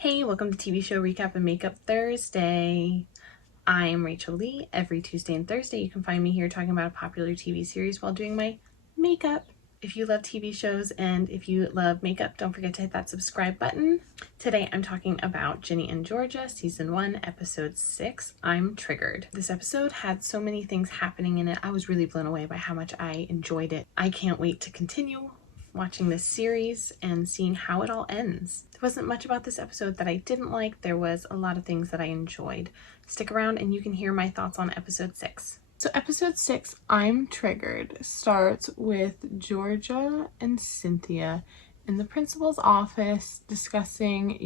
Hey, welcome to TV Show Recap and Makeup Thursday. I am Rachel Lee. Every Tuesday and Thursday you can find me here talking about a popular TV series while doing my makeup. If you love TV shows and if you love makeup, don't forget to hit that subscribe button. Today I'm talking about Ginny and Georgia, Season 1, Episode 6, I'm Triggered. This episode had so many things happening in it. I was really blown away by how much I enjoyed it. I can't wait to continue watching this series and seeing how it all ends. There wasn't much about this episode that I didn't like. There was a lot of things that I enjoyed. Stick around and you can hear my thoughts on episode 6. So episode 6, I'm Triggered, starts with Georgia and Cynthia in the principal's office discussing,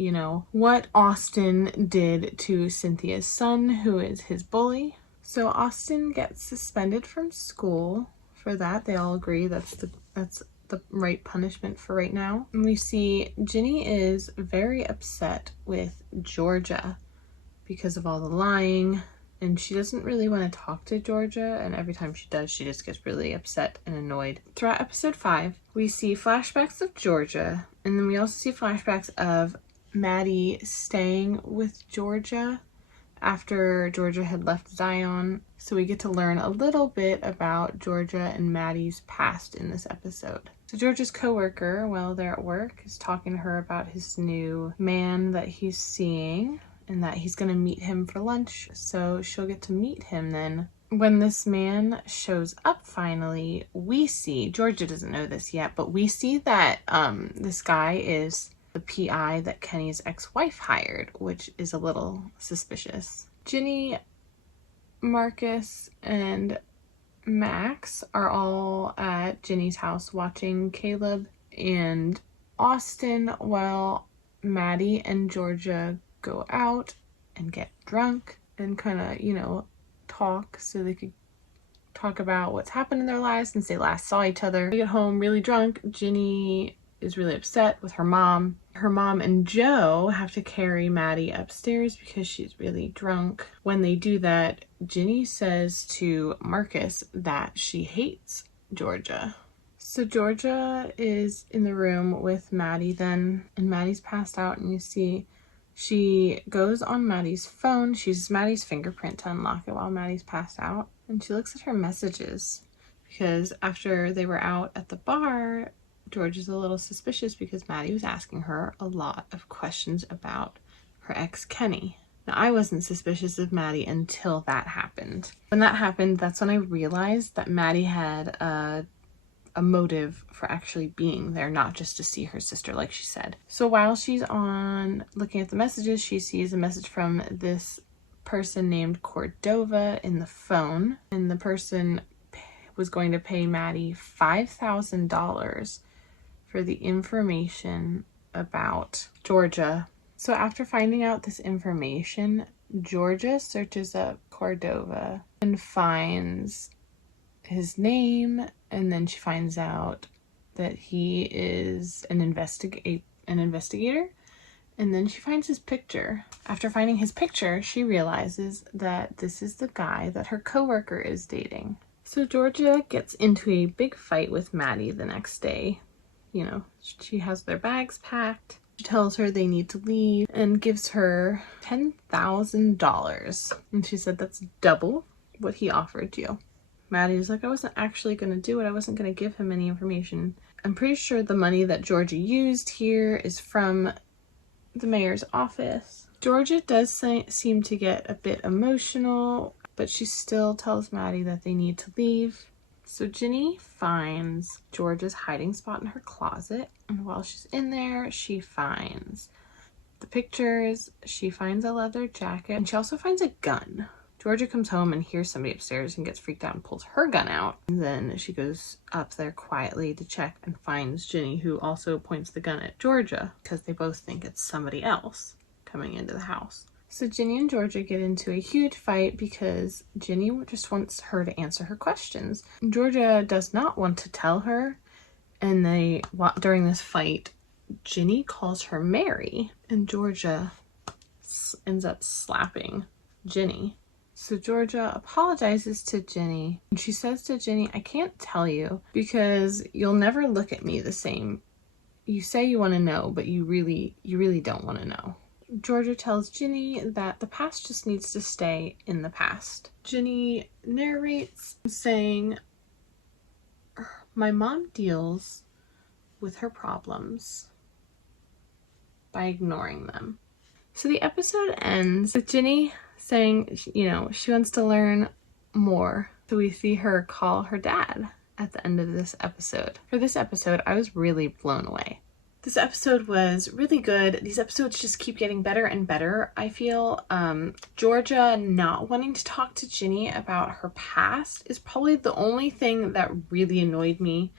what Austin did to Cynthia's son, who is his bully. So Austin gets suspended from school for that. They all agree that's the right punishment for right now. And we see Ginny is very upset with Georgia because of all the lying, and she doesn't really want to talk to Georgia, and every time she does, she just gets really upset and annoyed. Throughout episode 5, we see flashbacks of Georgia, and then we also see flashbacks of Maddie staying with Georgia after Georgia had left Zion. So we get to learn a little bit about Georgia and Maddie's past in this episode. So Georgia's coworker, while they're at work, is talking to her about his new man that he's seeing and that he's going to meet him for lunch. So she'll get to meet him then. When this man shows up finally, we see, Georgia doesn't know this yet, but we see that this guy is the PI that Kenny's ex-wife hired, which is a little suspicious. Ginny, Marcus, and Max are all at Ginny's house watching Caleb and Austin while Maddie and Georgia go out and get drunk and kind of, talk so they could talk about what's happened in their lives since they last saw each other. They get home really drunk. Ginny is really upset with her mom. Her mom and Joe have to carry Maddie upstairs because she's really drunk. When they do that, Ginny says to Marcus that she hates Georgia. So Georgia is in the room with Maddie then, and Maddie's passed out, and you see she goes on Maddie's phone. She uses Maddie's fingerprint to unlock it while Maddie's passed out, and she looks at her messages because after they were out at the bar, George is a little suspicious because Maddie was asking her a lot of questions about her ex Kenny. Now, I wasn't suspicious of Maddie until that happened. When that happened, that's when I realized that Maddie had a motive for actually being there, not just to see her sister like she said. So while she's on looking at the messages, she sees a message from this person named Cordova in the phone, and the person was going to pay Maddie $5,000 for the information about Georgia. So after finding out this information, Georgia searches up Cordova and finds his name, and then she finds out that he is an investigator, and then she finds his picture. After finding his picture, she realizes that this is the guy that her coworker is dating. So Georgia gets into a big fight with Maddie the next day. She has their bags packed. She tells her they need to leave and gives her $10,000. And she said, that's double what he offered you. Maddie was like, I wasn't actually going to do it. I wasn't going to give him any information. I'm pretty sure the money that Georgia used here is from the mayor's office. Georgia does seem to get a bit emotional, but she still tells Maddie that they need to leave. So Ginny finds Georgia's hiding spot in her closet, and while she's in there, she finds the pictures, she finds a leather jacket, and she also finds a gun. Georgia comes home and hears somebody upstairs and gets freaked out and pulls her gun out. And then she goes up there quietly to check and finds Ginny, who also points the gun at Georgia because they both think it's somebody else coming into the house. So Ginny and Georgia get into a huge fight because Ginny just wants her to answer her questions. Georgia does not want to tell her, and during this fight, Ginny calls her Mary, and Georgia ends up slapping Ginny. So Georgia apologizes to Ginny, and she says to Ginny, I can't tell you because you'll never look at me the same. You say you want to know, but you really don't want to know. Georgia tells Ginny that the past just needs to stay in the past. Ginny narrates saying, "My mom deals with her problems by ignoring them." So the episode ends with Ginny saying, you know, she wants to learn more. So we see her call her dad at the end of this episode. For this episode, I was really blown away. This episode was really good. These episodes just keep getting better and better, I feel. Georgia not wanting to talk to Ginny about her past is probably the only thing that really annoyed me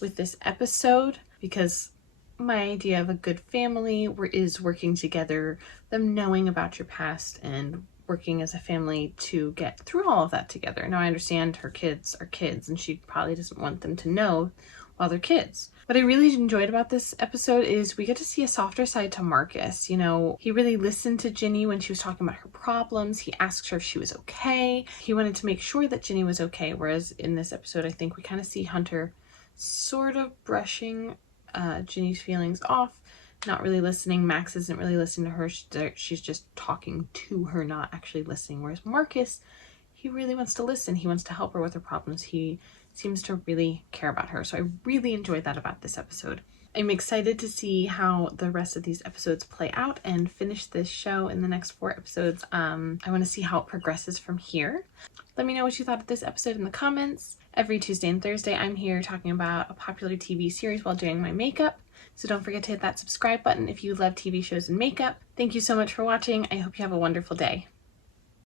with this episode, because my idea of a good family is working together, them knowing about your past and working as a family to get through all of that together. Now I understand her kids are kids and she probably doesn't want them to know while they're kids. What I really enjoyed about this episode is we get to see a softer side to Marcus. You know, he really listened to Ginny when she was talking about her problems. He asked her if she was okay. He wanted to make sure that Ginny was okay, whereas in this episode I think we kind of see Hunter sort of brushing Ginny's feelings off, not really listening. Max isn't really listening to her. She's just talking to her, not actually listening. Whereas Marcus, he really wants to listen. He wants to help her with her problems. He seems to really care about her. So I really enjoyed that about this episode. I'm excited to see how the rest of these episodes play out and finish this show in the next 4 episodes. I want to see how it progresses from here. Let me know what you thought of this episode in the comments. Every Tuesday and Thursday, I'm here talking about a popular TV series while doing my makeup. So don't forget to hit that subscribe button if you love TV shows and makeup. Thank you so much for watching. I hope you have a wonderful day.